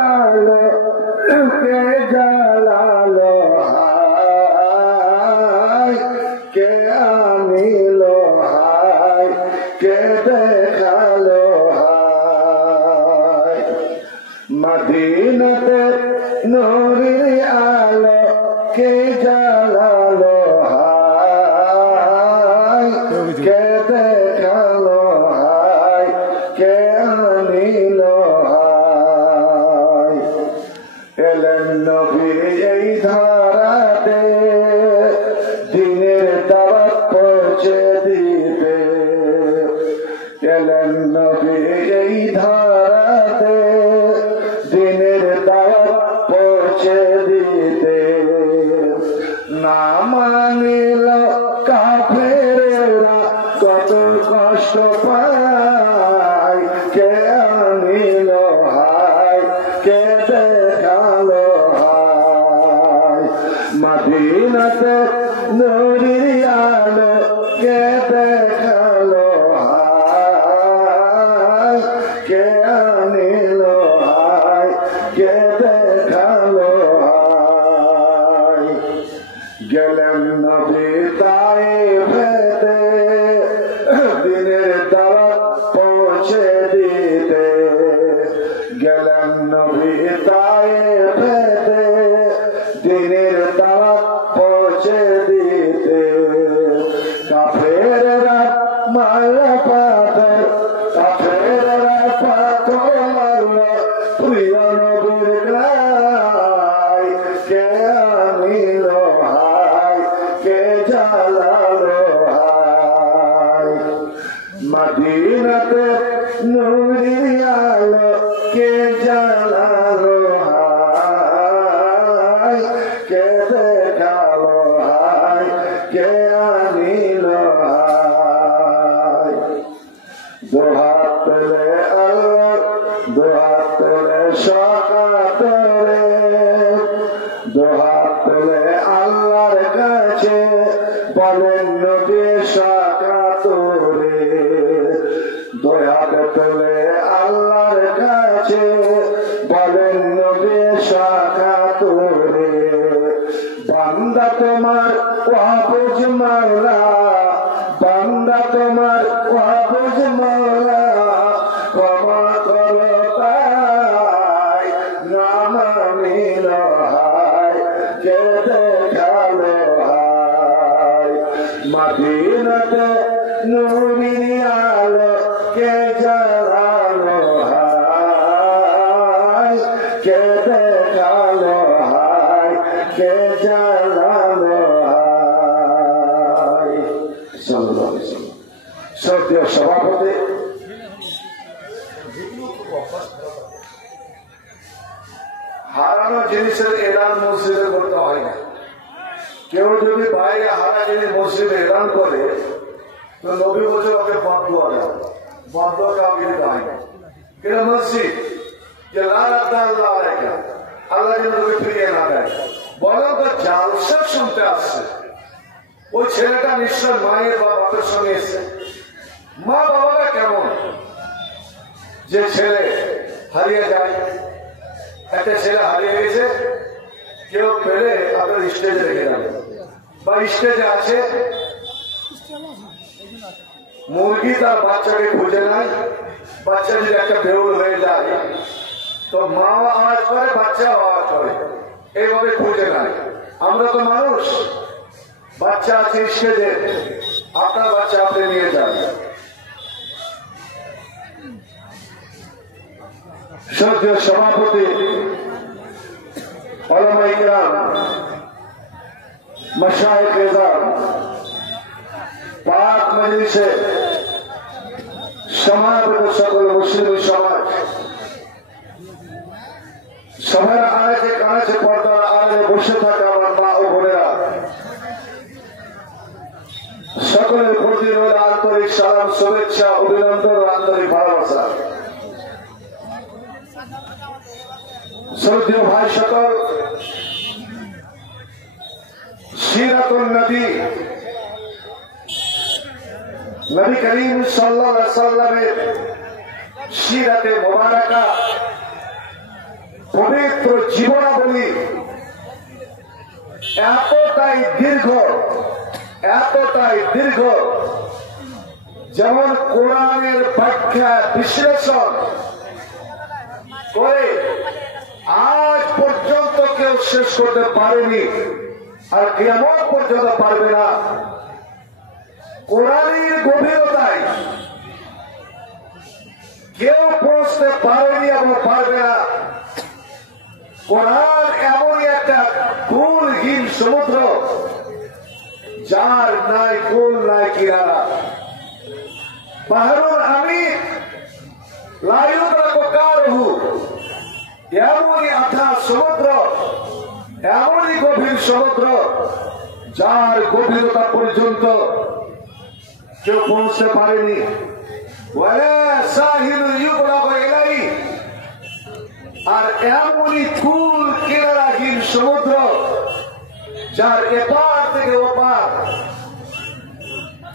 আলো কে জ্বালালো হায়, কে আনিলো হায়, কে দেখালো হায়। মদিনাতে নূরের আলো কে জ্বালালো হায়, কে দেখালো হায়, কে আনিলো হায়। এলেন নবী এই ধারাতে দিনের দাওয়াত পৌঁছে দিতে, এলেন নবী এই ধারাতে দিনের দাওয়াত পৌঁছে দিতে। না মানিল কাফেরেরা কত কষ্ট পায়, কে আনিল হায়, কে দেখালো হায়। মদিনাতে নূরের আলো কে দেখালো হায়, কে আনিলো হায়, কে দেখালো হায়। গেলেন নবী তায়েফেতে দিনের দাওয়াত পৌঁছে দিতে, গেলেন নবী তায়েফেতে দিনের দাওয়াত পৌঁছে দিতে। কাফেররা মারলো পাথর, কাফেররা পাথর মারলো প্রিয় নবীর গায়ে, কে আনিলো হায়, কে জ্বালালো হায়। মদিনাতে নূরের আলো কে জ্বালালো হায়, কে দেখালো হায়, কে আনিলো হায়। দুহাত তুলে আল্লাহ, দুহাত তুলে সকাতরে, দুহাত তুলে আল্লাহর কাছে বলেন নবী সকাতরে। দুই হাত তুলে আল্লাহর কাছে বলেন নবী সকাতরে। বান্দা তোমার ওয়াবুজ মাওলা, বান্দা তোমার ওয়াবুজ মাওলা, ক্ষমা করো তাই না মানিল হায়, কে দেখালো হায়। মদিনাতে নূরের আলো কে জ্বালালো হায়, কে দেখালো হায়, কে জ্বালালো হায়। শ্রদ্ধেয় সভাপতি, হারানো জিনিসের এলান মসজিদে করতে হয় না। কেউ যদি বাইরে হারা জিনিস মসজিদে এলান করে তো নবী বছর ওকে বদুয়া দেয়, বদুয়া কাউকে দিতে হয় না। কিন্তু মসজিদ যে আল্লাহ আল্লাহ যেন তোকে ফিরিয়ে না দেয়, বরং তো জালসা শুনতে আসছে। ওই ছেলেটা নিশ্চয় মায়ের বা বাপের সঙ্গে এসছে। মা বাবাটা কেমন যে ছেলে হারিয়ে যায়। একটা ছেলে হারিয়ে গেছে, কেউ পেলে আপনার স্টেজে রেখে যাবে বা স্টেজে আছে, মুরগি তার বাচ্চাকে খুঁজে নেয়। বাচ্চা যদি একটা বেউল হয়ে যায় তো মা আওয়াজ করে, বাচ্চা আওয়াজ করে, এইভাবে খুঁজে নেয়। আমরা তো মানুষ, বাচ্চা আছে স্টেজে, আপনার বাচ্চা আপনি নিয়ে যান। শ্রদ্ধেয় সভাপতি, উলামায়ে কিরাম, মাশায়েখ নিজাম, পাক মজলিসে সমাবেত সকল মুসলিম সমাজ, সবার আড়াতে কাছে পর্দার আড়ালে বসে থাকা আমার মা ও বোনেরা, সকলের প্রতি রইল আন্তরিক সালাম, শুভেচ্ছা, অভিনন্দন ও আন্তরিক ভালোবাসা। শ্রদ্ধেয় ভাই সকল, সিরাতুন নবী, নবী করিম সাল্লাল্লাহু আলাইহি ওয়াসাল্লামের সিরাতে মুবারাকা পবিত্র জীবনাবলী এতটাই দীর্ঘ, যেমন কোরআনের ব্যাখ্যা বিশ্লেষণ করে আজ পর্যন্ত কেউ শেষ করতে পারেনি, আর কিয়ামত পর্যন্ত পারবে না। কোরআনের গভীরতায় কেউ পৌঁছতে পারেনি এবং পারবে না। কোরআন এমনই একটা কুলহীন সমুদ্র, যার নাই কুল নাই কিনারা। বাহরুল আমিন লা ইউদরাকু কারহু, এমনই আথাহ সমুদ্র, এমনই গভীর সমুদ্র, যার গভীরতা পর্যন্ত কেউ পৌঁছতে পারেনি। ওয়ালা সাহিলু ইউবলাগু ইলাইহি, আর এমনই কুল কিনারাহীন সমুদ্র, যার এপার থেকে ওপার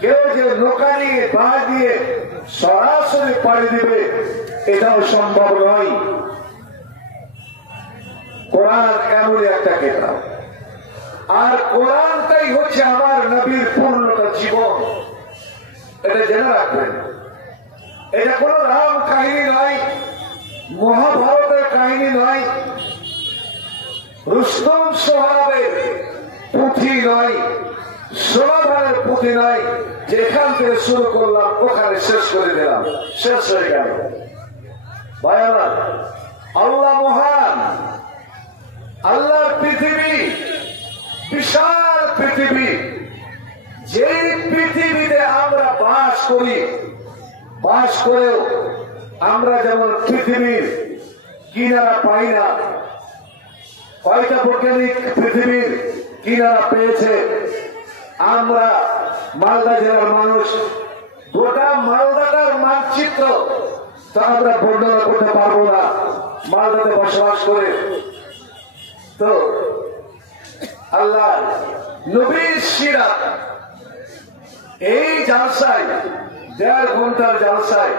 কেউ যে নৌকা নিয়ে পা দিয়ে সরাসরি পাড়ি দিবে, এটাও সম্ভব নয়। কোরআন এমনই একটা কিতাব, আর কোরআনটাই হচ্ছে আমার নবীর পূর্ণতা জীবন। এটা জেনে রাখবেন। এটা কোন রাম কাহিনী নয়, মহাভারতের কাহিনী নয়, রুস্তম সোহরাবের পুঁথি নয়, সোনাধারের পুঁথি নয়, যেখান থেকে শুরু করলাম ওখানে শেষ করে দিলাম, শেষ হয়ে গেল। ভাই আমার, আল্লাহ মহান, আল্লাহর পৃথিবী বিশাল পৃথিবী। যে পৃথিবীতে আমরা বাস করি, বাস করেও আমরা যেমন পৃথিবীর কিনারা পাই না। কয়টা বৈজ্ঞানিক পৃথিবীর কিনারা পেয়েছে? আমরা মালদা জেলার মানুষ, গোটা মালদাটার মানচিত্র তা আমরা বর্ণনা করতে পারবো না মালদাতে বসবাস করে। তো আল্লাহ নবীর সিরাত, এই জালসায় 1.5 ঘন্টার জালসায়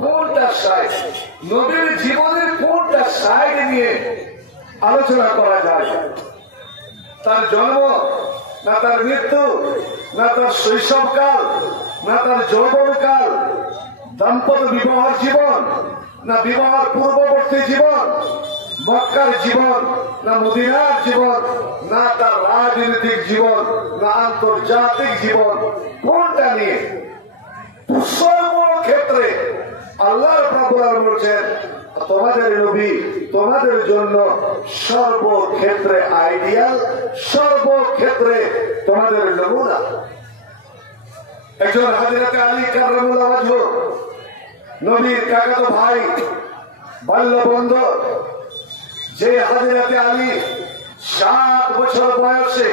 কোনটা সাইড, নবীর জীবনের কোনটা সাইড নিয়ে আলোচনা করা যায়? তার জন্ম, না তার মৃত্যু, না তার শৈশবকাল, না তার যৌবনকাল, দাম্পত্য বিবাহ জীবন, না বিবাহ পূর্ববর্তী জীবন, মক্কার জীবন, না মদিনার জীবন, না তার রাজনৈতিক জীবন, না আন্তর্জাতিক জীবন, কোনটা নিয়ে? সর্বক্ষেত্রে আল্লাহ রাব্বুল আলামিন বলছেন, তোমাদের নবী তোমাদের জন্য সর্বক্ষেত্রে আইডিয়াল, সর্বক্ষেত্রে তোমাদের নমুনা। একজন হযরত আলী কাররামাল্লাহু ওয়াজহু, নবীর কাকাতো ভাই, বাল্য বন্ধু, যে হযরত আলী 7 বছর বয়সে,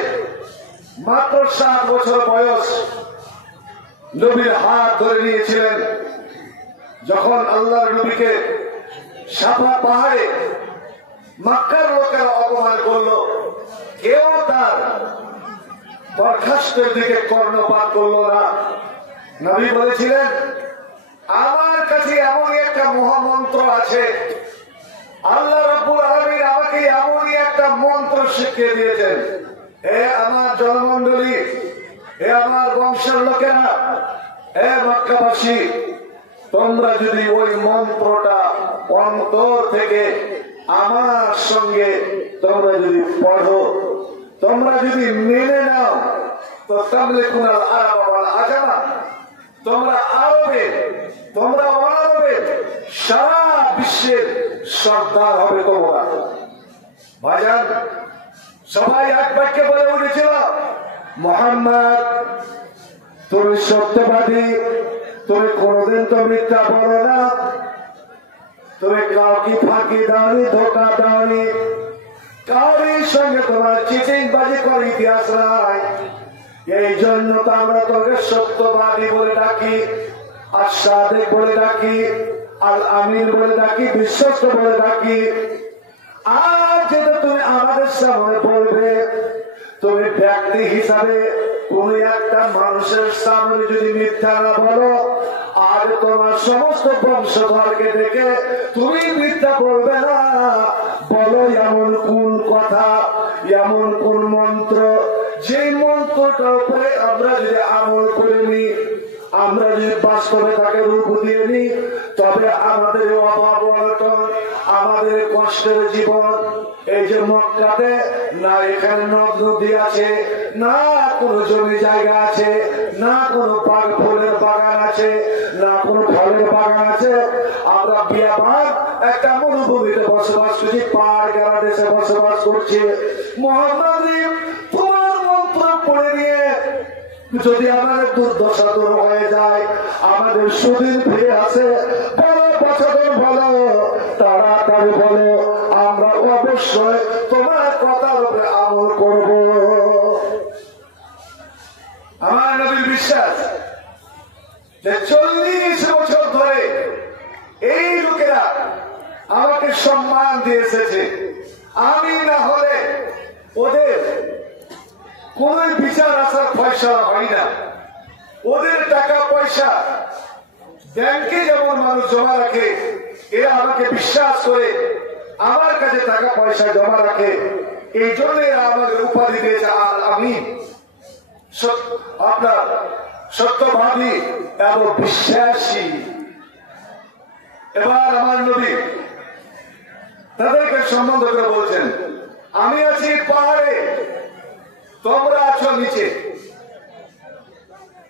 মাত্র 7 বছর বয়স, নবীর হাত ধরে নিয়েছিলেন। যখন আল্লাহর নবীকে সাফা পাহাড়ে মক্কার লোকেরা অপমান করলো, কেউ তার বরখাস্তের দিকে কর্ণপাত করলো না। নবী বলেছিলেন, আমার কাছে এমনই একটা মহামন্ত্র আছে, আল্লাহ রাব্বুল আলামিন আমাকে এমনই একটা মন্ত্র শিখিয়ে দিয়েছেন। হে আমার জনমন্ডলী, হে আমার বংশের লোকেরা, হে মক্কাবাসী, তোমরা যদি ওই মন্ত্রটা অন্তর থেকে আমার সঙ্গে তোমরা যদি পড়ো, তোমরা যদি মেনে নাও, তো তামলিকুনাল আরব ওয়াল আজামা, তোমরা আরবে, তোমরা অনারবে, সারা বিশ্বের সর্দার হবে তোমরা। ভাইজান, সবাই এক বাক্যে বলে উঠেছিল, মুহাম্মদ তুমি সত্যবাদী, তুমি কোনদিন তো মিথ্যা বলো না, তুমি কাউকে ফাঁকি দাওনি, ধোকা দাওনি, কাউরির সঙ্গে তোমার চিটিংবাজি করে ইতিহাস নাই। এই জন্য তো আমরা তোকে সত্যবাদী বলে ডাকি, আর সাদেক বলে ডাকি, আল আমিন বলে ডাকি, বিশ্বস্ত বলে ডাকি। আর যেটা তুমি আমাদের সামনে বলবে, তুমি ব্যক্তি হিসাবে কোন একটা মানুষের সামনে যদি মিথ্যা না বলো, আর তোমার সমস্ত বংশধরকে দেখে তুমি মিথ্যা বলবে না, বলো এমন কোন মন্ত্র যে মন্ত্রটা উপরে আমরা যদি আমল করে নিই, আমরা যদি বাস্তবে তাকে রূপ দিয়ে নিই, তবে আমাদের অভাব অনটন, আমাদের কষ্টের জীবন, এই যে মক্কাতে না এখানে নদ নদী আছে, না কোনো জমি জায়গা আছে, না কোনো ফুলের বাগান আছে, না কোনো ফলের বাগান আছে, আমরা বিয়াবান একটা মরুভূমিতে বসবাস করছি, পাহাড় গেরা দেশে বসবাস করছি। মোহাম্মদ তোমার মন্ত্র পড়ে নিয়ে যদি আমাদের দুর্দশা দূর হয়ে যায়, আমাদের সুদিন ফিরে আসে, বলো বছর বলো, তাড়াতাড়ি বলো, আমরা অবশ্যই তোমার কথার উপরে আমল করব। আমার নবীর বিশ্বাস যে 40 বছর ধরে এই লোকেরা আমাকে সম্মান দিয়ে এসেছে, আমি না হলে ওদের কোন বিচার আসার ফয়সালা হয় না। ওদের টাকা পয়সা ব্যাংকে যেমন মানুষ জমা রাখে, এরা আমাকে বিশ্বাস করে আমার কাছে টাকা পয়সা জমা রাখে, এই জন্য এরা আমাকে উপাধি দিয়েছে। আর আমি আপনার সত্যবাদী এবং বিশ্বাসী। এবার আমার নবী তাদেরকে সম্বন্ধ করে বলছেন, আমি আছি পাহাড়ে, তোমরা আছো নিচে,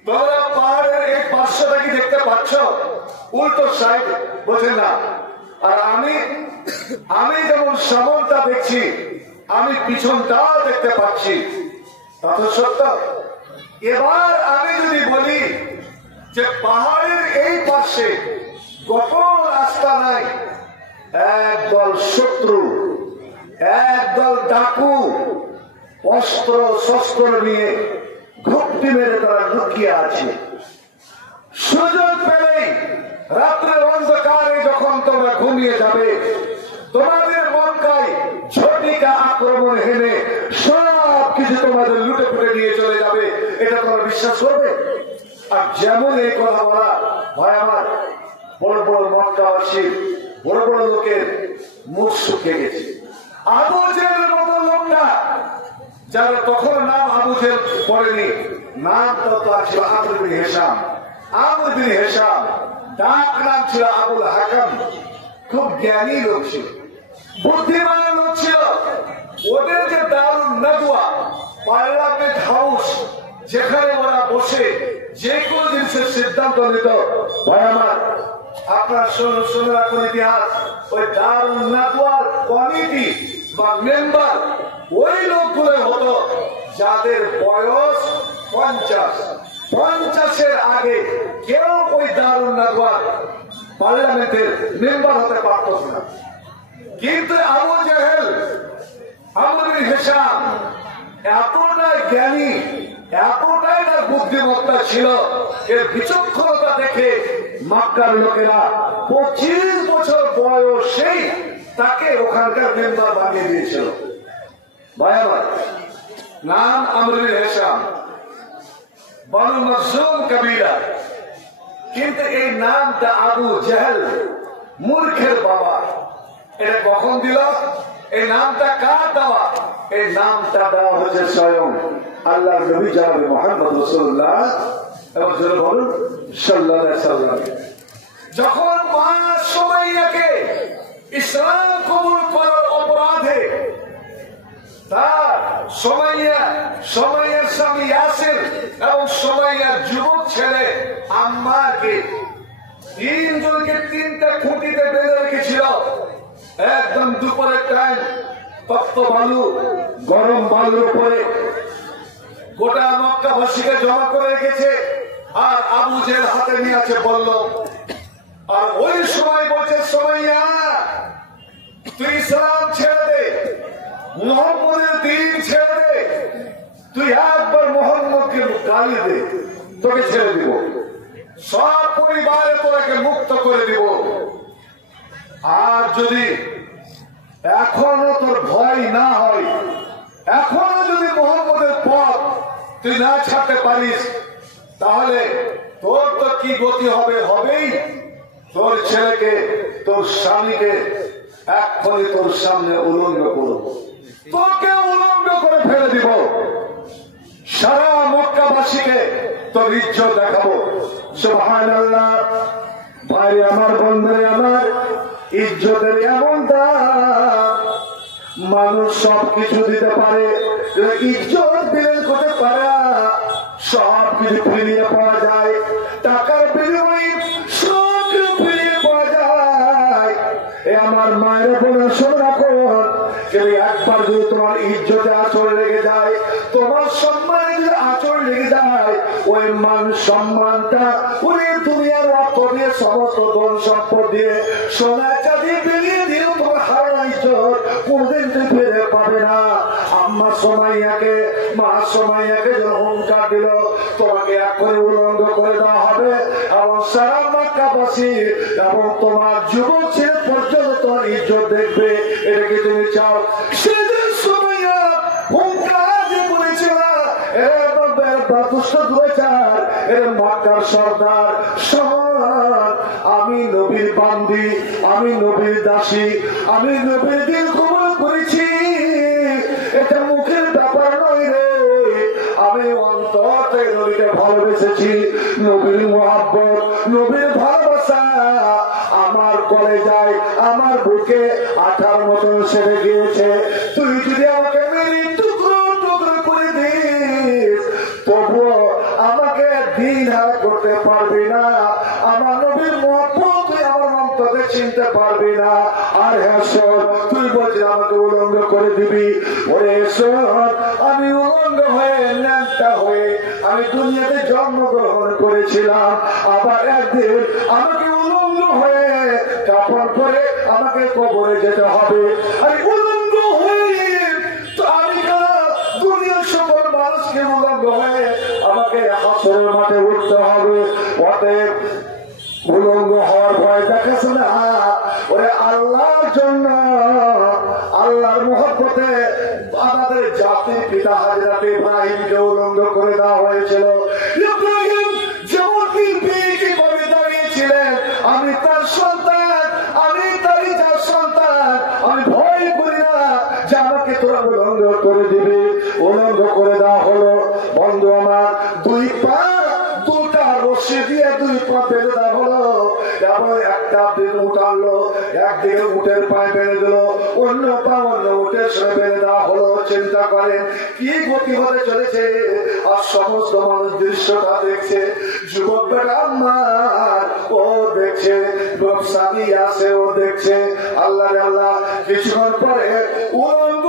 তোমরা পাহাড়ের এই পার্শ্বটা কি দেখতে পাচ্ছ? উল্টো সাইড বোঝে না। আর আমি যেমন সামনটা দেখছি, আমি পিছনটাও দেখতে পাচ্ছি। তা তো সত্য। এবার আমি যদি বলি যে পাহাড়ের এই পাশে গোপন রাস্তা নাই, একদল শত্রু, একদল ডাকু অস্ত্র শস্ত্র নিয়ে ঘুপটি মেরে তারা লুকিয়ে আছে, সুযোগ পেলেই রাত্রের অন্ধকারে যখন তোমরা ঘুমিয়ে যাবে, তোমাদের মক্কায় ঝটিকা আক্রমণ হেনে সব কিছু তোমাদের লুটে ফুটে নিয়ে চলে যাবে, এটা তোমরা বিশ্বাস করবে? আর যেমন এই কথা বলা ভয়, আমার বড় বড় মক্কাবাসী বড় বড় লোকের মুখ শুকিয়ে গেছে। আবু জেহেলের মতো লোকটা, যারা তখন নাম আবু জেহেল পড়েনি, নাম তো ছিল আমর বিন হিশাম। আমর বিন হিশাম ডাক নাম ছিল আবুল হাকাম। খুব জ্ঞানী লোক ছিল, বুদ্ধিমান লোক ছিল। ওদের যে দারুন নাদওয়া পার্লামেন্ট হাউস, যেখানে ওরা বসে যে কোনো জিনিসের সিদ্ধান্ত নিত, ভাই আমার আপনার শুনে রাখুন ইতিহাস, ওই দারুন নাদওয়ার কমিটি বা মেম্বার ওই লোকগুলো হতো যাদের বয়স 50-50-এর আগে কেউ ওই দারুন নাদওয়ার পার্লামেন্টের মেম্বার হতে পারত না। কিন্তু আবু জেহেল, আমর বিন হিশাম এতটাই জ্ঞানী, এতটাই তার বুদ্ধিমত্তা ছিল, এর বিচক্ষণতা দেখে মক্কার লোকেরা 25 বছর বয়সেই তাকে ওখানকার মেম্বার বানিয়ে দিয়েছিল। ভাই আমার নাম আমর বিন হিশাম, বনু মাখজুম কবিরা। কিন্তু এই নামটা আবু জেহেল, মূর্খের বাবা, এটা কখন দিল? এই নামটা কার দেওয়া? এই নামটা দেওয়া হয়েছে স্বয়ং আল্লাহ নবী জনাবে মুহাম্মদ রাসূলুল্লাহ এবং বলুন সাল্লাল্লাহু আলাইহি ওয়াসাল্লাম যখন মা সুমাইয়াকে ইসলাম কবুল করার অপরাধে তার সুমাইয়ার স্বামী ইয়াসির এবং সুমাইয়ার যুবক ছেলে আম্মারকে 3 জনকে 3টা খুঁটিতে বেঁধে রেখেছিল। একদম দুপুরের টাইম, তপ্ত বালু, গরম বালুর উপরে গোটা মক্কাবাসীকে জমা করে রেখেছে। আর আবু জেহেল হাতে নিয়ে আছে বলল, আর ওই সময় বলছে সুমাইয়া তুই ইসলাম ছেড়ে দে, মুহাম্মদের দ্বীন ছেড়ে দে, তুই একবার মুহাম্মদকে গালি দে, তোকে ছেড়ে দিব, সব পরিবারে তোকে মুক্ত করে দিব। আর যদি এখনো তোর ভয় না হয়, এখনো যদি মুহাম্মদের পথ তুই না ছাড়তে পারিস, তাহলে তোর তো কি গতি হবে, হবেই। তোর ছেলেকে, তোর স্বামীকে এক্ষুনি তোর সামনে উলঙ্গ করব, তোকে উলঙ্গ তোর ইজ্জত দেখাবো। সুবহানাল্লাহ। ভাই আমার, বন্ধুরে আমার, ইজ্জতের এমন দাম, মানুষ সবকিছু দিতে পারে, ইজ্জত বিলীন করতে পারে। সবকিছু ফিরিয়ে পাওয়া যায়, টাকার বিনিময়ে সবকিছু ফিরিয়ে পাওয়া যায়। এ আমার মায়ের বোনের শোনো রাখো, একবার যদি তোমার ইজ্জতে আঁচড় লেগে যায়, তোমার সম্মানে যদি আঁচড় লেগে যায়, ওই মান সম্মানটা ওই দুনিয়ার অর্থ দিয়ে, সমস্ত ধন সম্পদ দিয়ে, সোনা চাঁদি বেরিয়ে দিয়েও তোমার হারানো ইজ্জত কোনদিন তুমি ফিরে পাবে না। আম্মা সুমাইয়াকে, মা সুমাইয়াকে যখন হুঙ্কার দিল, তোমাকে এক করে উলঙ্গ করে দেওয়া হবে এবং সারা মক্কাবাসী এবং তোমার যুবক ছেলে পর্যন্ত তোমার ইজ্জত দেখবে। এটা কি তুমি চাও? সেদিন সুমাইয়া হুঙ্কার দিয়ে বলেছিল, মক্কার সর্দার, আমি নবীর বান্দি, আমি নবীর দাসী, আমি নবীর দিন কবুল করেছি। এটা মুখের ব্যাপার নয় রে, আমি অন্তর থেকে নবীকে ভালোবেসেছি। নবীর মহব্বত, নবীর ভালোবাসা আমার কলেজায়, আমার বুকে আঠার মতন সেরে গিয়েছে। তুই যদি আমাকে মেরে টুকরো টুকরো করে দিস, তবুও আমাকে দিন হারা করতে পারবি না। আমার নবীর মহব্বত তুই আমার অন্তরে চিনতে পারবি না। আর হ্যাঁ শোন, তুই বলছি আমাকে উলঙ্গ করে দিবি। ওরে শোন, আমি উলঙ্গ হয়ে, ন্যাংটা হয়ে আমি দুনিয়াতে জন্মগ্রহণ করেছিলাম। আবার একদিন আমাকে উলঙ্গ হয়ে কাপড় পরে আমাকে কবরে যেতে হবে। আর উলঙ্গ হয়ে তো আমি দুনিয়ার সকল মানুষকে উলঙ্গ হয়ে আমাকে হাসরের মাঠে উঠতে হবে। অতএব উলঙ্গ হওয়ার ভয় দেখাচ্ছে না। ওরে আল্লাহর জন্য, আল্লাহর মহব্বতে আমাদের জাতির পিতা হযরত ইব্রাহিমকে উলঙ্গ করে দেওয়া হয়েছিল। ইব্রাহিম যেমন নির্ভীকভাবে দাঁড়িয়েছিলেন, আমি তার সন্তান, আমি তারই যার সন্তান, আমি ভয় করি না যে আমাকে তোরা উলঙ্গ করে দিবি। উলঙ্গ করে দেওয়া হলো। বন্ধু আমার, দুই পা দুটা রশি দিয়ে দুই পা বেঁধে দেওয়া হলো। একটা দিন উঠালো, একদিকে উটের পায়ে বেঁধে দিল, অন্য পা অন্য উটের সঙ্গে বেঁধে দেওয়া হলো। চিন্তা করেন কি গতি হতে চলেছে। আর সমস্ত মানুষ দৃশ্যটা দেখছে। যুবক বেটা আমার ও দেখছে, স্বামী আছে ও দেখছে। আল্লাহ আল্লাহ, কিছুক্ষণ পরে উলঙ্গ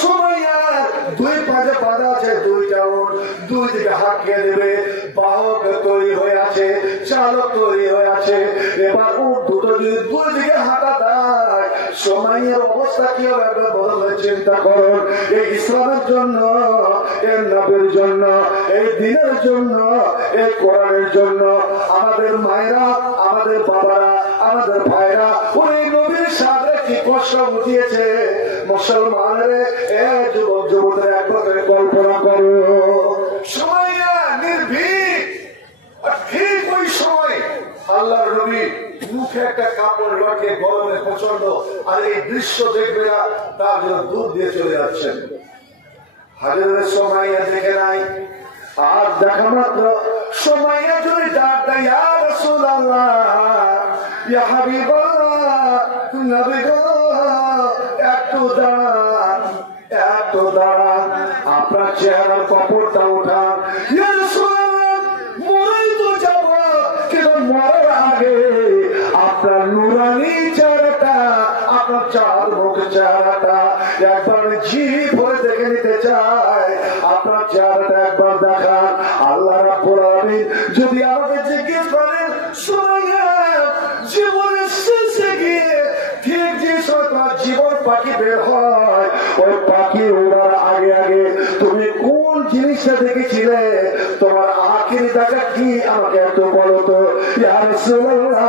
সুমাইয়ার দুই পাশে বাঁধা আছে দুইটা উট, দুই দিকে হাঁকিয়ে দেবে। বাহক তৈরি হয়ে আছে, চালক তৈরি হয়ে আছে। এবার উট দুটো যদি দুই দিকে হাঁটা দেয়, সুমাইয়ার অবস্থা কি হবে বদলে চিন্তা করুন। এই ইসলামের জন্য, এই নবীর জন্য, এই দিনের জন্য, এই কোরআনের জন্য আমাদের মায়েরা, আমাদের বাবারা, আমাদের ভাইরা ওই নবীর সাথে কি কষ্ট উঠিয়েছে। মুসলমানের যুবক যুবতীর একবার কল্পনা করো। সুমাইয়া নির্ভীক, ঠিক ওই সময় আল্লাহর নবী মুখে একটা কাপড় লটকে, গরমে প্রচন্ড, আর এই দৃশ্য দেখবে না, তার জন্য দুধ দিয়ে চলে যাচ্ছেন। হযরত সুমাইয়া দেখে নাই। আর দেখা মাত্র সুমাইয়া যদি ডাক দেয়, ইয়া রাসূলুল্লাহ, ইয়া হাবিবাল্লাহ, নবী গো, একটু দাঁড়ান, একটু দাঁড়ান, আপনার চেহারার কাপড়টা উঠান। ইয়া রাসূলুল্লাহ, মরেই তো যাব, কিন্তু মরার আগে আপনার নুরানি চেহারাটা, আপনার চাঁদ মুখ চেহারাটা একবার জি ভরে দেখে নিতে চাই। আপনার চেহারাটা একবার দেখান। আল্লাহ রাব্বুল আলামিন যদি আমাকে জিজ্ঞেস করেন, সুমাইয়া জীবনের শেষে গিয়ে ঠিক যে সময় জীবন পাখি বের হয়, ওই পাখি ওড়ার আগে আগে তুমি কোন জিনিসটা দেখেছিলে, তোমার আখির দেখা কি আমাকে একটু বলো তো। ইয়া রাসূলুল্লাহ,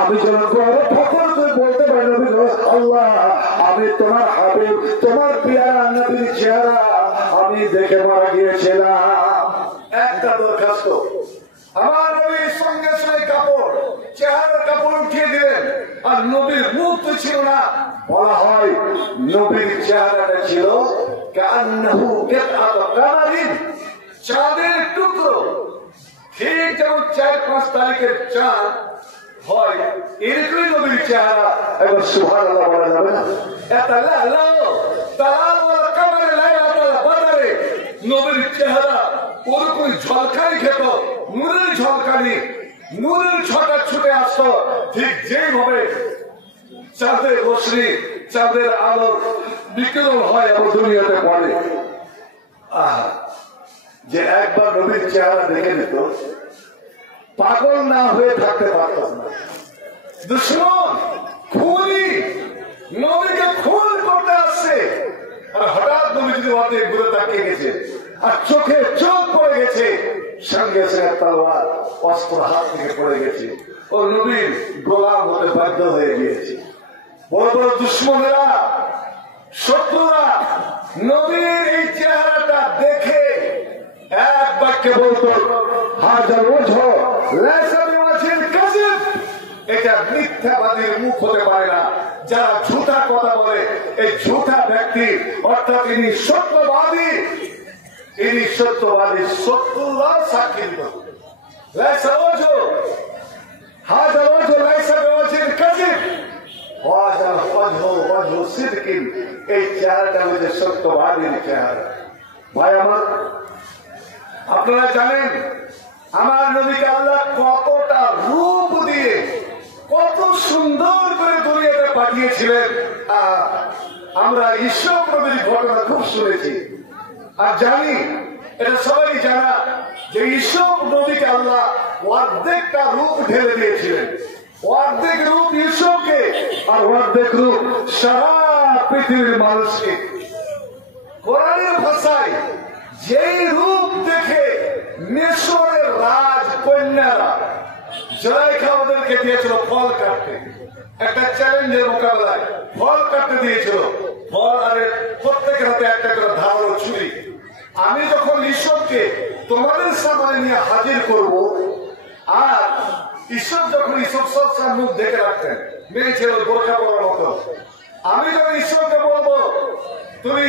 আমি যেন বড় ফখর করে বলতে পারি, নবী গো, আল্লাহ, আমি তোমার হাবিব, তোমার পিয়ারা নবীর চেহারা আমি দেখে মারা গিয়েছিলাম। একটা দরখাস্ত, আমার নবীর সঙ্গে সঙ্গে কাপড়, চেহারার কাপড় উঠিয়ে দিলেন, আর নবীর মুখ তো ছিল না। বলা হয় নবীর চেহারাটা ছিল কান্নাহু কিতআতু কামারিন, চাঁদের টুকরো। ঠিক যেমন 4-5 তারিখের চাঁদ হয় এরকমই নবীর চেহারা। একবার সুবহানাল্লাহ বলা যাবে না? নবীর চেহারা ওরকম ঝলকানি খেত, নূরের ঝলকানি, নূরের ছটা ছুটে আসতো। ঠিক যেভাবে চাঁদের রশ্মি, চাঁদের আলো বিকিরণ হয় এবং দুনিয়াতে পড়ে, যে একবার নবীর চেহারা দেখে নিত পাগল না হয়ে থাকতে পারত না। দুশ্মন খুনি নবীকে খুন করতে আসছে, আর হঠাৎ নবী যদি অর্ধেক ঘুরে তাকিয়ে গেছে আর চোখে চোখ পড়ে গেছে, সঙ্গে সঙ্গে তলোয়ার অস্ত্র হাত থেকে পড়ে গেছে, ও নবীর গোলাম হতে বাধ্য হয়ে গিয়েছে। বড় বড় দুশ্মনেরা, শত্রুরা নবীর এই চেহারাটা দেখে এক বাক্যে বলতো, হাজার ওজহ লাইসা বিওয়াজিল কাযিব, এটা মিথ্যাবাদীর মুখ হতে পারে না। যারা ঝুঠা কথা বলে, এই ঝুঠা ব্যক্তি অর্থাৎ ইনি সত্যবাদী, ইনি সত্যবাদী, সত্যুল্লাহ সাক্ষী দিত। লাইসা ওজহ হাজার ওজহ লাইসা বিওয়াজিল কাযিব ওয়াজাল ওজহ ওজহ সিদকিন, এই চেহারাটা হচ্ছে সত্যবাদীর চেহারা। ভাই আমার, আপনারা জানেন আমার নবীকে আল্লাহ কতটা রূপ দিয়ে কত সুন্দর করে দুনিয়াতে পাঠিয়েছিলেন। আমরা ঈশ্বর নবীর ঘটনা খুব শুনেছি আর জানি, এটা সবাই জানা যে ঈশ্বর নবীকে আল্লাহ অর্ধেকটা রূপ ঢেলে দিয়েছিলেন। অর্ধেক রূপ ঈশ্বরকে আর অর্ধেক রূপ সারা পৃথিবীর মানুষকে। কোরআনের ভাষায় যেই রূপ দেখে মিশরের রাজকন্যারা জুলাইখা ওদেরকে দিয়েছিল ফল কাটতে, একটা চ্যালেঞ্জের মোকাবেলায় ফল কাটতে দিয়েছিল। ফল আরে প্রত্যেকের হাতে একটা করে ধারালো ছুরি। আমি যখন ঈশ্বরকে তোমাদের সামনে নিয়ে হাজির করব, আর ঈশ্বর যখন ঈশ্বর সব মুখ দেখে রাখতেন, মেয়ে ছিল বোরখা পরার মতো, আমি যখন ঈশ্বরকে বলবো তুমি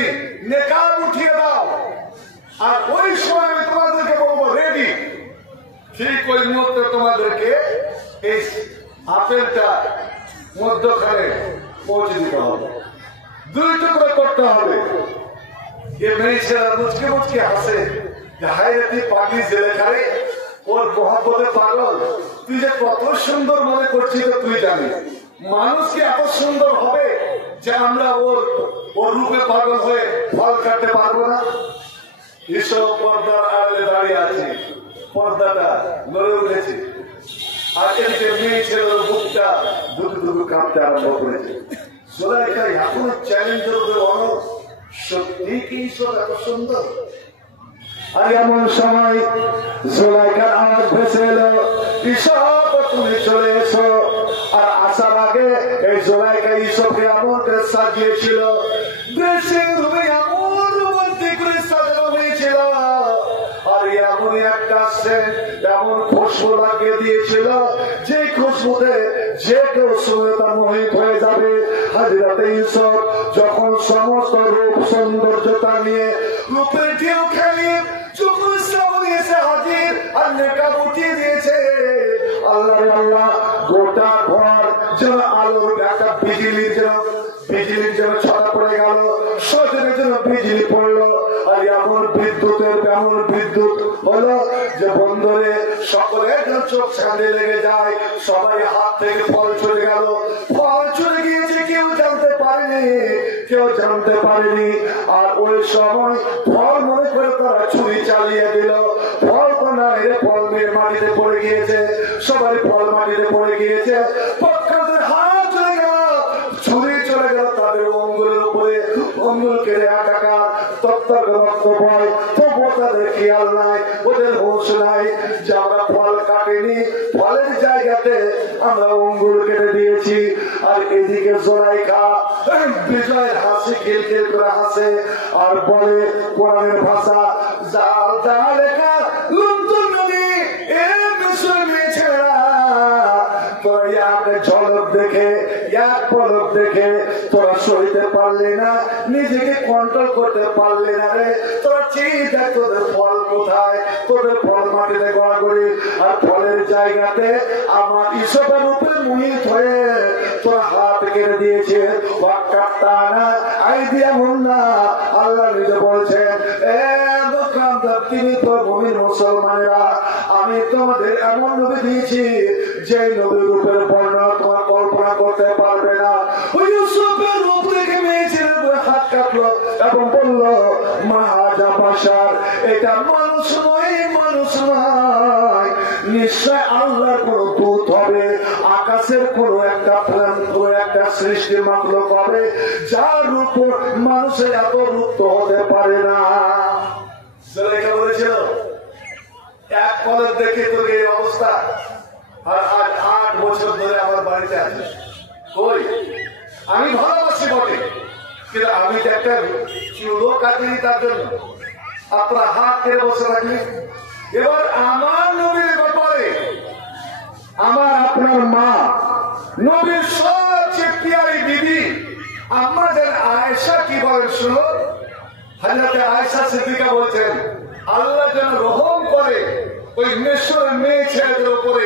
নেকাব উঠিয়ে দাও, আর ওই সময় আমি তোমাদেরকে বলবো রেডি, ঠিক ওই মুহূর্তে তোমাদেরকে এই আপেলটা মধ্যখানে পৌঁছে দিতে হবে, 2 টুকরো করতে হবে। এ মেয়ে ছেলেরা মুচকে মুচকে হাসে, হায় তুই পাগলি জেলেখারে, ওর মহব্বতে পাগল, তুই যে কত সুন্দর মনে করছিস তুই জানিস। মানুষ কি এত সুন্দর হবে যে আমরা ওর রূপে পাগল হয়ে ফল কাটতে পারবো না? ঈশ্বর পর্দার আড়ালে দাঁড়িয়ে আছে, পর্দাটা নড়ে উঠেছে, আর এদিকে মেয়ে ছেলের বুকটা দুটো দুটো কাঁপতে আরম্ভ করেছে। জুলাইখা এখনো চ্যালেঞ্জের উপরে অনড়, সত্যি কি ঈশ্বর এত সুন্দর? আর এমন সময় জুলাইখার আওয়াজ ভেসে এলো, ঈশ্বর তুমি চলে এসো। আর আসার আগে এই জুলাইখা ঈশ্বরকে এমন করে সাজিয়েছিল, দেশের রূপে এমন রোমান্টিক করে সাজানো হয়েছিল, আর এমনই একটা সেন্ট, এমন খুশবু লাগিয়ে দিয়েছিল যে খুশবুতে যে কেউ শুনে তার মোহিত হয়ে যাবে। হাজরাতে ইউসুফ যখন সমস্ত রূপ সৌন্দর্যতা নিয়ে রূপের ঢেউ খেলিয়ে যখন সামনে এসে হাজির আর নেকাব উঠিয়ে দিয়েছে, আল্লাহ আল্লাহ গোটা ঘর যেন আলোর একটা বিজলির যেন ছড়া পড়ে গেল, সজনের জন্য বিজলি পড়লো। আর এমন বিদ্যুৎ হলো যে বন্দরে সকলের চোখ ছাঁদে লেগে যায়, সবাই হাত থেকে ফল চলে গেল। ফল চলে গিয়েছে, কেউ জানতে পারেনি। আর ওই সময় ফল মনে করে তারা ছুরি চালিয়ে দিল। ফল তো না, ফল মেয়ের মাটিতে পড়ে গিয়েছে, সবাই ফল মাটিতে পড়ে গিয়েছে। পক্ষান্তরে হাত চলে গেল, ছুরি চলে গেল তাদের অঙ্গুলের উপরে, অঙ্গুল কেড়ে একাকার, তত্ত্ব রক্ত ভয়। তবুও তাদের খেয়াল নাই, ওদের হোশ নাই যে আমরা ফল কাটিনি, ফলের জায়গাতে আমরা অঙ্গুল কেটে দিয়েছি। আর এদিকে জুলাইখা বিজয়ের হাসি খিলখিল করে হাসে আর বলে কোরআনের ভাষা, জাল জালেকা লুমতুন নবী, এ মিশর মেয়ে ছেলেরা, তোরা এক ঝলক দেখে, এক পলক দেখে তোরা সইতে পারলি না, নিজেকে কন্ট্রোল করতে পারলে না রে, তোরা চিন্তা তোদের ফল কোথায়? তোদের ফল মাটিতে গড়াগড়ি, আর ফলের জায়গাতে আমার ইসবের উপরে মোহিত হয়ে তোরা হাত কেটে দিয়েছে। আল্লাহ নিজে বলছেন, তিনি তো মুমিন মুসলমানেরা, আমি তোমাদের এমন নবী দিয়েছি যে নবীর রূপের বর্ণনা তোমার কল্পনা করতে পারবে না। ওই ইউসুফের রূপ দেখে মেয়ে ছেলে হাত কাটলো এবং বলল, মা হাজা বাশার, এটা মানুষ নয়, মানুষ নয়, নিশ্চয় আল্লাহর কোন দূত হবে, আকাশের কোন একটা প্রাণ, কোন একটা সৃষ্টি মাখলুক হবে, যার রূপ মানুষের এত রূপ তো হতে পারে না। জুলাইখা বলেছিল, এক পলক দেখে তোর এই অবস্থা, আর আজ 8 বছর ধরে আমার বাড়িতে আছে। কই, আমি ভালোবাসি বটে, কিন্তু আমি তো একটা চুলো কাটিনি তার জন্য আপনার হাত কেড়ে বসে রাখলি। এবার আমার নবীর ব্যাপারে আমার আপনার মা, নবীর সবচেয়ে প্রিয়ারি বিবি আমাদের আয়েশা কি বলেন শুনো। হযরতে আয়েশা সিদ্দিকা বলছেন, আল্লাহ যেন রহম করে ওই মিশরের মেয়ে ছেলেদের উপরে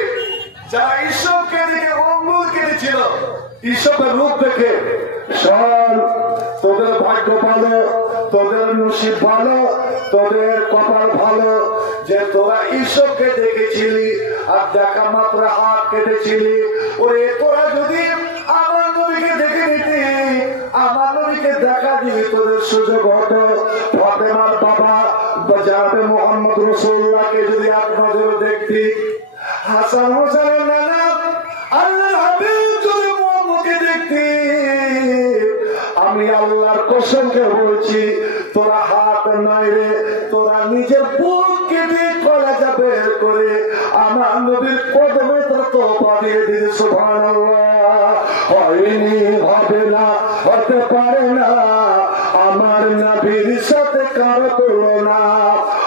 যারা ইসবকে দিকে অঙ্গুল কেটেছিল। ইসবের রূপ দেখে সব তোদের ভাগ্য ভালো, তোদের নসিব ভালো, তোদের কপাল ভালো যে তোরা ইসবকে দেখেছিলি আর দেখা মাত্র হাত কেটেছিলি। ওরে তোরা যদি আমার নবীকে দেখে নিতি, আমার নবীকে দেখা দিবি, তোদের সুযোগ হতো। ফাতেমার বাবা জানাবে মোহাম্মদ রাসূলুল্লাহকে যদি এক নজরে দেখতি, হাসান হোসেনের নানা আল্লাহর হাবিব যদি মুহাম্মদকে দেখতি, আমি আল্লাহর কসমকে বলছি তোরা হাত নাই রে, তোরা নিজের বুককে দিয়ে কলেজা বের করে আমার নবীর কদমে তোরা তো পাঠিয়ে দিলি। সুবহানাল্লাহ। হয়নি, হবে না, হতে পারে না, আমার নবীর সাথে কারো তুলনা।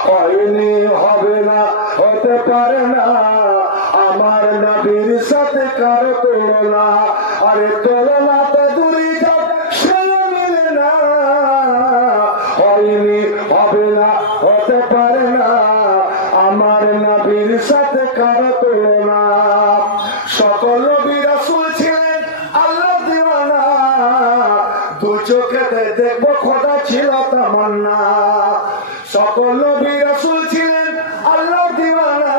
হয়নি, হবে না, হতে পারে না, আমার নবীর সাথে কারো তুলনা। আরে তুলনা তো দূরে যাও, সে মিলে না। হয়নি, হবে না, হতে পারে না, আমার নবীর সাথে কারো তুলনা। সকল নবী রাসূল ছিলেন আল্লাহ দিওয়ানা, দু চোখেতে দেখবো খোদা ছিল তামান্না। সকল নবী রাসূল ছিলেন আল্লাহ দিওয়ানা,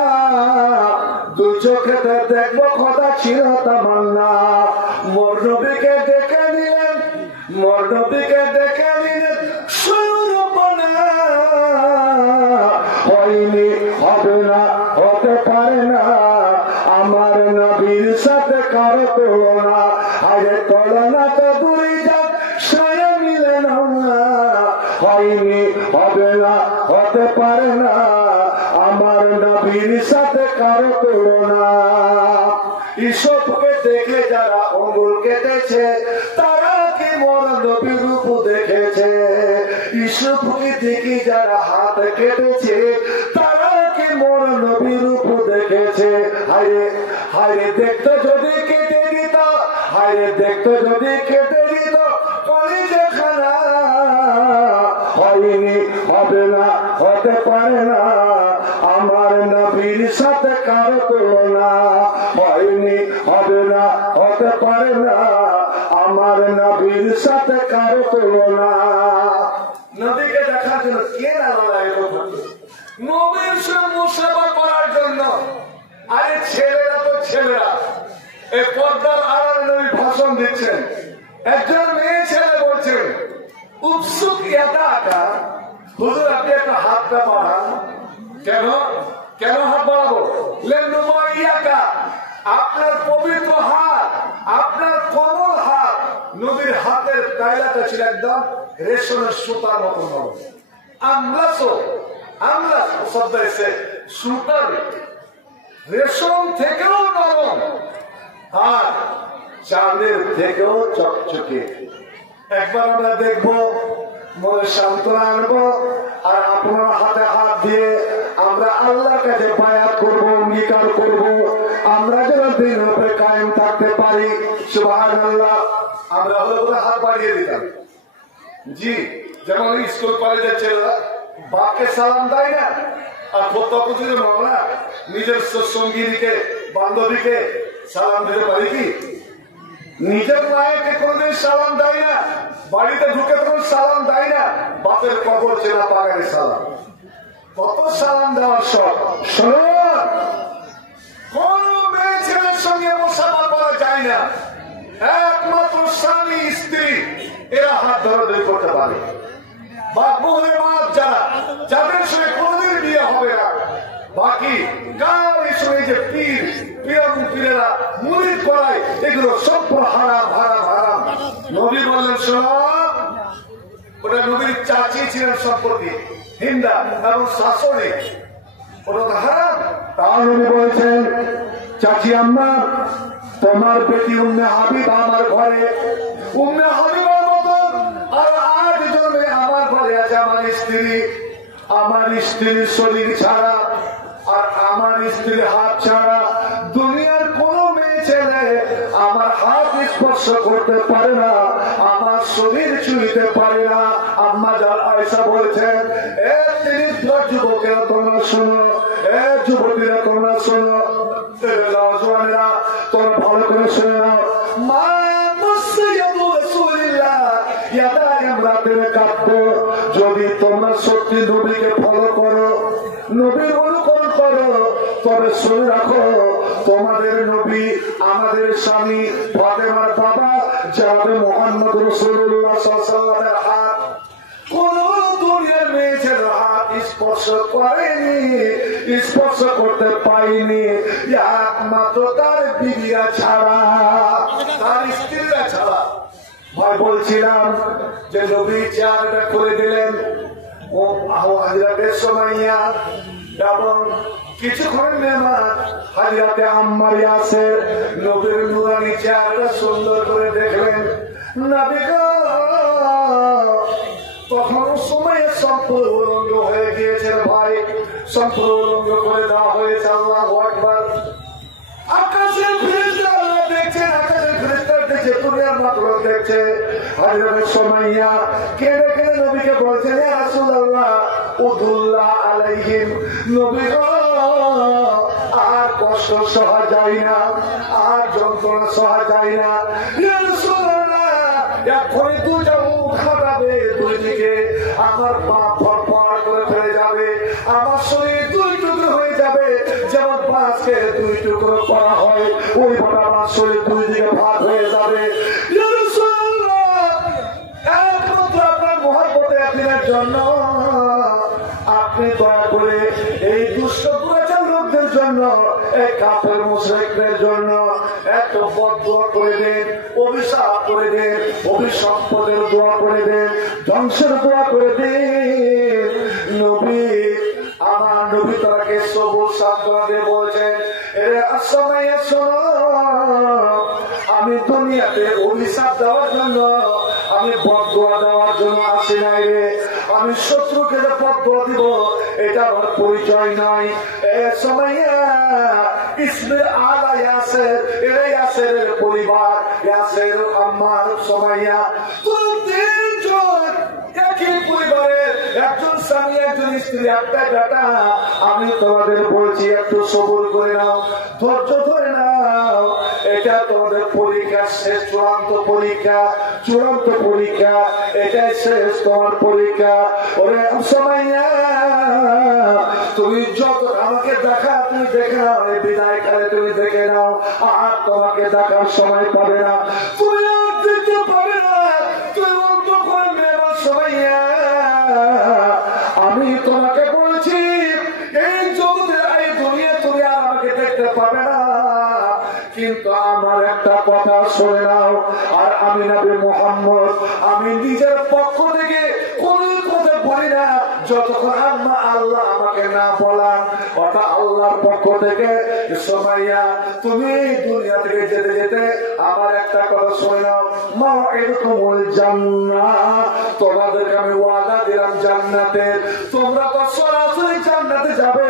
দু চোখেতে দেখবো খোদা ছিল তামান্না। মোর নবীকে দেখে নিলেন, মোর নবীকে দেখে নিলেন সুরূপনা। হয়নি, হবে না, হতে পারে না, আমার নবীর সাথে কারো তুলনা। আরে তুলনা তো দূরে যাক, সায়া মিলে না। হয়নি, হবে না, হতে পারে না, আমার নবীর সাথে কারো তুলনা। ইসবকে দেখে যারা আঙ্গুল কেটেছে, তারা কি মোর নবীর রূপ দেখেছে? ইসবকে দেখে যারা হাত কেটেছে, তারা কি মোর নবীর রূপ দেখেছে? হায়রে, হায়রে দেখতো যদি কেটে দিত, হায়রে দেখতো যদি কেটে দিত কলিজাখানা। হয়নি, হবে না, হতে পারে না, আমার নবীর সাথে কারো তুলনা। হয়নি, হবে না, হতে পারে না, আমার নবীর সাথে কারো তুলনা। নবীকে দেখার জন্য কে না লড়াই করবে? নবীর সঙ্গে মুসাফা করার জন্য। আরে ছেলেরা তো ছেলেরা, এই পর্দার আড়ালে নবী ভাষণ দিচ্ছেন, একজন মেয়ে ছেলে বলছেন, উৎসুক একা হুজুর আপনি একটা হাতটা বাড়ান। কেন, কেন হাত বাড়াবো? লেনুমাইয়াকা, আপনার পবিত্র হাত, আপনার কোমল হাত। নবীর হাতের তাইলাটা ছিল একদম রেশমের সুতার মতো নরম। আমলাসো, আমলাস শব্দ এসে সুতার, রেশম থেকেও নরম, আর চাঁদের থেকেও চকচকে। একবার আমরা দেখবো, মনে সান্ত্বনা আনবো, আর আপনার হাতে হাত দিয়ে আমরা আল্লাহর কাছে বায়াত করবো, অঙ্গীকার করবো, আমরা যেন দিন উপরে কায়েম থাকতে পারি। সুবহানাল্লাহ। আমরা হলে বলে হাত বাড়িয়ে দিতাম, জি, যেমন স্কুল কলেজের ছেলেরা বাপকে সালাম দেয় না, আর প্রত্যক্ষ যদি আমরা নিজের সঙ্গীকে বান্ধবীকে সালাম দিতে পারি কি? নিজের মায়েকে কোনদিন সালাম দেয় না, বাড়িতে ঢুকে কোনো সালাম দেয় না, বাপের কবর চেনা পাগারে সালাম, কত সালাম দেওয়ার সব। শুনুন, কোন মেয়ে ছেলের সঙ্গে মোসাফা করা যায় না, একমাত্র স্বামী স্ত্রী এরা হাত ধরাধরি করতে পারে। বাপের মা যারা, যাদের সঙ্গে কোনদিন বিয়ে হবে না, বাকি কার সঙ্গে যে পীর পীরেরা মুরিদ করায়, এগুলো সব হারাম হারাম হারাম। নবী বললেন শোনো, ওটা নবীর চাচি ছিলেন সম্পর্কে হিন্দা এবং শাশুড়ি, ওটা তো হারাম। তার নবী বলেছেন, চাচি আম্মা তোমার বেটি উম্মে হাবিব আমার ঘরে, উম্মে হাবিবের মতন আর 8 জনে আমার ঘরে আছে। আমার স্ত্রী, আমার স্ত্রীর শরীর ছাড়া আর আমার স্ত্রীর হাত ছাড়া দুনিয়ার কোন মেয়ে ছেলে আমার হাত স্পর্শ করতে পারে না, আমার শরীর ছুঁইতে পারে না। আম্মা যার আয়েশা বলছেন, এ তিনি যুবকেরা তোমরা শোনো, এ যুবতীরা তোমরা শোনো, নওজওয়ানেরা তোমরা ভালো করে শুনে নাও। মা যদি তোমরা সত্যি নবীকে ফলো করো, নবীর অনুকরণ করো, তবে শুনে রাখো তোমাদের নবী আমাদের স্বামী ফাতেমার বাবা জনাবে মুহাম্মদ রাসূলুল্লাহ সাল্লাল্লাহু আলাইহি ওয়াসাল্লামের হাত কোন দুনিয়ার মেয়ে ছেলে হাত স্পর্শ করেনি, স্পর্শ করতে পাইনি, একমাত্র তার বিবিরা ছাড়া, তার স্ত্রীরা ছাড়া। ভাই বলছিলাম যে নবী চেয়ারটা করে দিলেন, ও হাজরাতে সুমাইয়া এবং কিছুক্ষণ মেহমান হাজরাতে আম্মার ইয়াসির নবীর নুরানি চেহারাটা সুন্দর করে দেখলেন। নবী গো, তখন সুমাইয়া সম্পূর্ণ উলঙ্গ হয়ে গিয়েছে। ভাই সম্পূর্ণ উলঙ্গ করে দেওয়া হয়েছে। আল্লাহু আকবার। আকাশের ফেরেশতারা দেখছেন, আকাশের ফেরেশতারা দেখছে, দুনিয়ার মাতলব দেখছে। হযরত সুমাইয়া কেঁদে কেঁদে নবীকে বলছেন, ইয়া রাসূলুল্লাহ উদুল্লাহ আলাইহিম, নবী গো আর কষ্ট সহা যায় না, আর যন্ত্রণা সহা যায় না। ইয়া রাসূলুল্লাহ এখনই দুইটা মুখ খাটাবে দুই দিকে, আমার পা ফরফর করে ফেলে যাবে, আমার শরীর দুই টুকরো হয়ে যাবে, যেমন মাছকে দুই টুকরো করা হয় ওইভাবে আমার শরীর দুই দিকে ভাগ হয়ে যাবে। ইয়া রাসূলুল্লাহ একমাত্র আপনার মহব্বতে একদিনের জন্য আপনি দয়া করে এই দুষ্ট দুরাচার লোকদের জন্য, এই কাফের মুশরিকদের জন্য একটু বদদুয়া করে দেন, অভিশাপ করে দেন, অভিসম্পদের দোয়া করে দেন, ধ্বংসের দোয়া করে দেন। নবী আমার নবী তাকে সবুজ সান্ত্বনা দিয়ে বলছেন, এরে সুমাইয়া শোনো, আমি দুনিয়াতে অভিশাপ দেওয়ার জন্য, আমি বদদুয়া দেওয়ার জন্য আসি নাই রে, আমি শত্রুকে যে বদদুয়া দিব এটা আমার পরিচয় নয়। এ সুমাইয়া ইসমে আলা ইয়াসির, এরে ইয়াসিরের পরিবার, ইয়াসির আম্মার সুমাইয়া তুই তিনজন একই পরিবারের, একজন স্বামী একজন স্ত্রী একটা বেটা। আমি তোমাদের বলছি একটু সবুর করে নাও, ধৈর্য ধরে নাও, এটা তোমাদের পরীক্ষা শেষ, চূড়ান্ত পরীক্ষা, চূড়ান্ত পরীক্ষা, এটাই শেষ তোমার পরীক্ষা। ওরে সুমাইয়া তুমি যত আমাকে দেখা, তুমি দেখে নাও, এই বিদায় কালে তুমি দেখে নাও, আর তোমাকে দেখার সময় পাবে না, তুমি আর দেখতে পাবে না, তুমি অন্ত করবে না। সুমাইয়া আমি তোমাকে বলছি এই জগতের এই দুনিয়া তুমি আর আমাকে দেখতে পাবে না, কিন্তু আমার একটা কথা শুনে নাও, আর আমি নবী মুহাম্মদ আমি নিজের পক্ষ থেকে কোন কথা বলি না যতক্ষণ আল্লাহ আমাকে না বলান, ওটা আল্লাহর পক্ষ থেকে। সুমাইয়া তুমি দুনিয়া থেকে যেতে যেতে আমার একটা কথা শুনে নাও, মাউইদুকুমুল জান্নাহ, তোমাদেরকে আমি ওয়াদা দিলাম জান্নাতের, তোমরা তো সরাসরি জান্নাতে যাবে।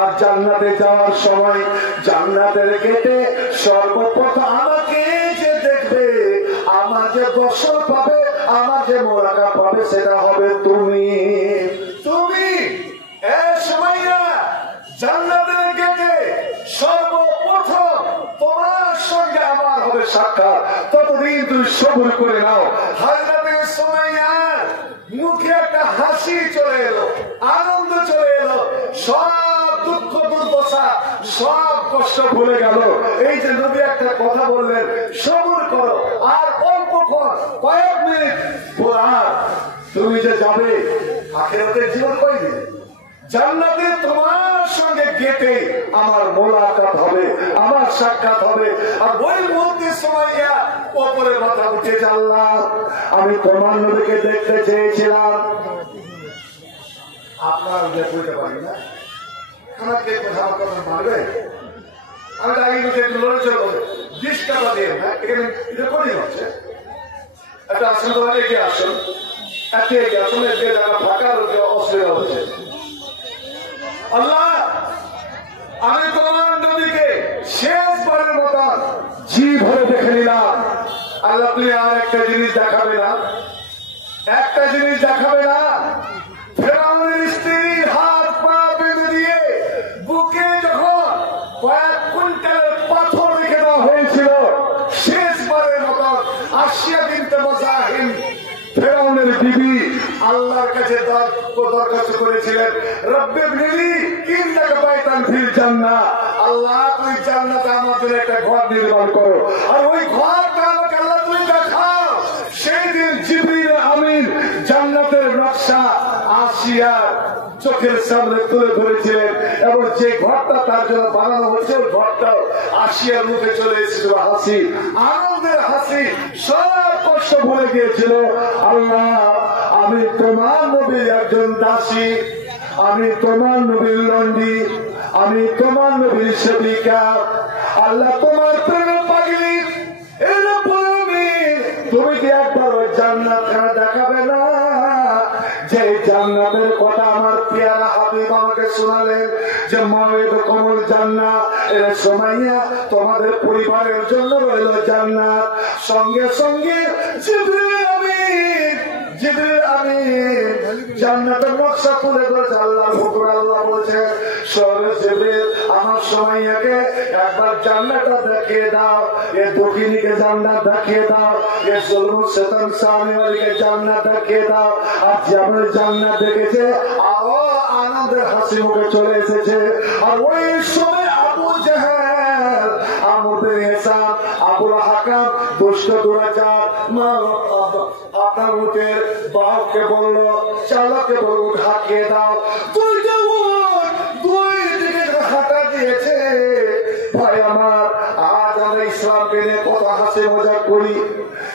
আর জান্নাতে যাওয়ার সময় জান্নাতের গেটে সর্বপ্রথম আমাকে যে দেখবে, আমার যে দর্শন পাবে, আমার যে মোলাকাত পাবে সেটা হবে তুমি। তুমি সুমাইয়া জান্নাতের গেটে সর্বপ্রথম তোমার সঙ্গে আমার হবে সাক্ষাৎ, ততদিন তুমি সবর করে নাও। হযরতে সুমাইয়ার মুখে একটা হাসি চলে এলো, আনন্দ চলে এলো, সব দুঃখ দুর্দশা সব কষ্ট ভুলে গেল। এই যে নবী একটা কথা বললেন, সবর করো, আর অল্পক্ষণ কয়েক মিনিট পর তুমি যে যাবে আখিরাতের জীবন পাইবে, জান্নাতে তোমার সঙ্গে গেটে আমার মোলাকাত হবে, আমার সাক্ষাৎ হবে। আর ওই মুহূর্তে সুমাইয়া উপরে মাথা উঠে আল্লাহ আমি তোমার নবীকে দেখতে চেয়েছিলাম। আপনার দেখতে পারি না, আমাকে কথা কথা মারবে, আমি আগে একটু লড়ে চলে বলে 20 টাকা দিয়ে এখানে এটা করি হচ্ছে একটা আসন তো এগিয়ে আসুন, এগিয়ে আসুন, এগিয়ে যারা ফাঁকা অসুবিধা হচ্ছে। আল্লাহ আমি তোমার নবীকে শেষবারের মতন জি ভরে দেখে নিলাম। আল্লাহ আপনি আর একটা জিনিস দেখাবে না, একটা জিনিস দেখাবে না? ফেরাউনের স্ত্রীর হাত পা বেঁধে দিয়ে বুকে যখন কয়েক কুইন্টালের পাথর রেখে দেওয়া হয়েছিল, শেষবারের মতন আসিয়া বিনতে মুজাহিম ফেরাউনের বিবি আল্লাহর কাছে দরখাস্ত করেছিলেন, রব্বি ইবনিলি ইন্নাকা বাইতান ফিল জান্নাহ, আল্লাহ তুই জান্নাতে আমার জন্য একটা ঘর নির্মাণ করো, আর ওই ঘরটা আমাকে আল্লাহ তুমি দেখাও। সেই দিন জিবরিল আমিন জান্নাতের নকশা আসিয়ার চোখের সামনে তুলে ধরেছিলেন, এবং যে ঘরটা তার জন্য বানানো হয়েছে ওই ঘরটাও আসিয়ার মুখে চলে এসেছিল হাসি, আনন্দের হাসি, সব কষ্ট ভুলে গিয়েছিল। আল্লাহ আমি তোমার নবীর একজন দাসী, আমি তোমার নবীর লন্ডি, আমি তোমার নবীর সেবিকা, আল্লাহ তোমার প্রেমে পাগলি, তুমি কি একবার ওই জান্নাত খানা দেখাবে না? যে জান্নাতের কথা আমার পেয়ারা হাবিব আমাকে শোনালেন, যে মাওয়েদ কমল জান্নাত, এর সুমাইয়া তোমাদের পরিবারের জন্য রইল জান্নাত। সঙ্গে সঙ্গে জিবরিল আমিন জান্নাতের নকশা তুলে ধরেছে। আল্লাহ হুকুম, আল্লাহ বলছে সরে জিবরিল আমার সুমাইয়াকে একবার জান্নাতটা দেখিয়ে দাও, এ দক্ষিণীকে জান্নাত দেখিয়ে দাও, এ জুলুম শয়তান সামনেওয়ালিকে জান্নাত দেখিয়ে দাও। আর যেমন জান্নাত দেখেছে আরো আনন্দের হাসি মুখে চলে এসেছে। আর ওই সময় আবু জাহেল, আমর বিন হিসাম, আবুল হাকাম দুষ্ট দুরাচার আপনার উঠের বাহককে বলল, চালককে বলল হাঁকিয়ে দাও, দুই দিকে হাঁটা দিয়েছে। ভাই আমার, আজ আমরা ইসলামকে নিয়ে কত হাসি মজা করি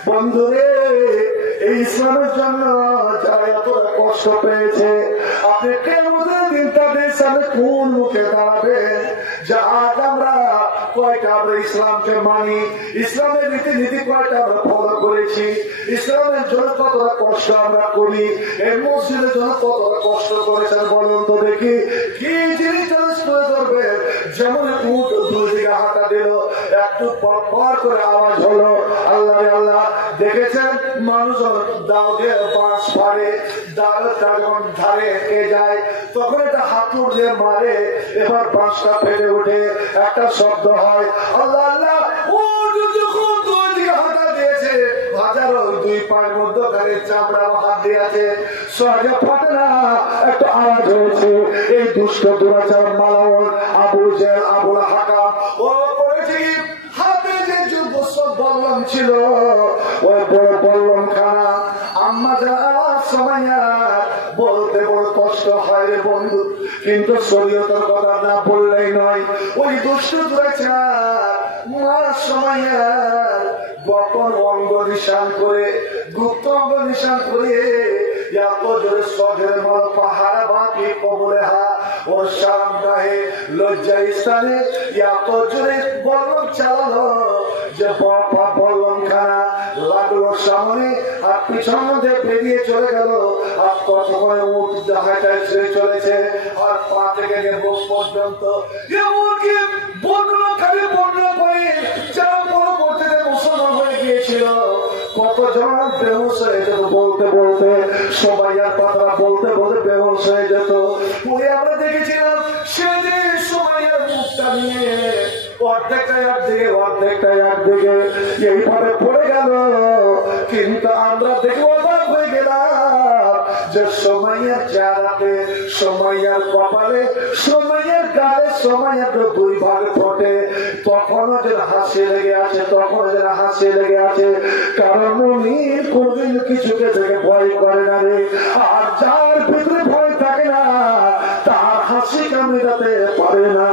বন্ধুরে, এই ইসলামের জন্য যারা এতটা কষ্ট পেয়েছে, আপনি কিয়ামতের দিন তাদের সামনে কোন মুখে দাঁড়াবেন? যে আজ আমরা কয়টা আমরা ইসলামকে মানি, ইসলামের রীতিনীতি কয়টা আমরা ফলো করেছি, ইসলামের জন্য কতটা কষ্ট আমরা করি, এই মসজিদের জন্য কতটা কষ্ট করেছেন বলুন তো দেখি। কি জিনিস তুলে ধরবেন? যেমন উট দুই দিকে হাঁটা দিল, একটু পর করে আওয়াজ হলো, আল্লাহ আল্লাহ দেখেছেন মানুষ দাও দিয়ে বাঁশ ফাড়ে, যখন ধারে এঁকে যায় তখন এটা হাতুড় দিয়ে মারে, এবার বাঁশটা ফেটে উঠে একটা শব্দ হয়, আল্লাহ আল্লাহ যখন দুই দিকে হাঁটা দিয়েছে, হাজারো দুই পায়ের মধ্যে চামড়া হাত দিয়েছে, সহজে ফাটে না, একটা আওয়াজ হয়েছে। এই দুষ্ট দুরাচার মালাওয়াল আবু জেহেল, আবুল হাকাম ও করেছে হাতে যে যুদ্ধ বল্লম ছিল, ওই বড় বল্লম খানা আম্মা যা সুমাইয়া বলতে বড় কষ্ট হয় রে বন্ধু, কিন্তু শরীয়তের কথা না বললেই নয়। ওই দুষ্ট দুরাচার মা সুমাইয়ার গোপন অঙ্গ নিশান করে, গুপ্ত অঙ্গ নিশান করে এত জোরে সজের মল পাহাড় বাকি কবলে হা ওর সারাম গাহে লজ্জা স্থানে এত জোরে বল্লম চালালো যে বল্লম খানা লাগলো সামনে, আর পিছন দিয়ে বেরিয়ে চলে গেল। আর ততক্ষণে উঠ জাহাজটায় ছেড়ে চলেছে, আর পা থেকে গোস পর্যন্ত এমনকি বন্যা খালি বন্যা করে যারা পরবর্তীতে মুসলমান হয়ে গিয়েছিল কতজন বেহুশ হয়ে যেত বলতে বলতে, সুমাইয়ার কথা বলতে বলতে বেহুশ হয়ে যেত। ওই আমরা দেখেছিলাম সেদিন সুমাইয়ার মুখটা নিয়ে অর্ধেকটা একদিকে অর্ধেকটা একদিকে এইভাবে পড়ে গেল। কিন্তু আমরা দেখে অবাক হয়ে গেলাম যে সুমাইয়ার চেহারাতে, সুমাইয়ার কপালে, সুমাইয়ার গায়ে, সুমাইয়ার দুই ভাগে ফোটে। তখনও যেন হাসি লেগে আছে, তখনও যেন হাসি লেগে আছে। কারণ উনি কোনদিন কিছুকে দেখে ভয় করে না রে। আর যার ভিতরে ভয় থাকে না তার হাসি কামড়াতে পারে না।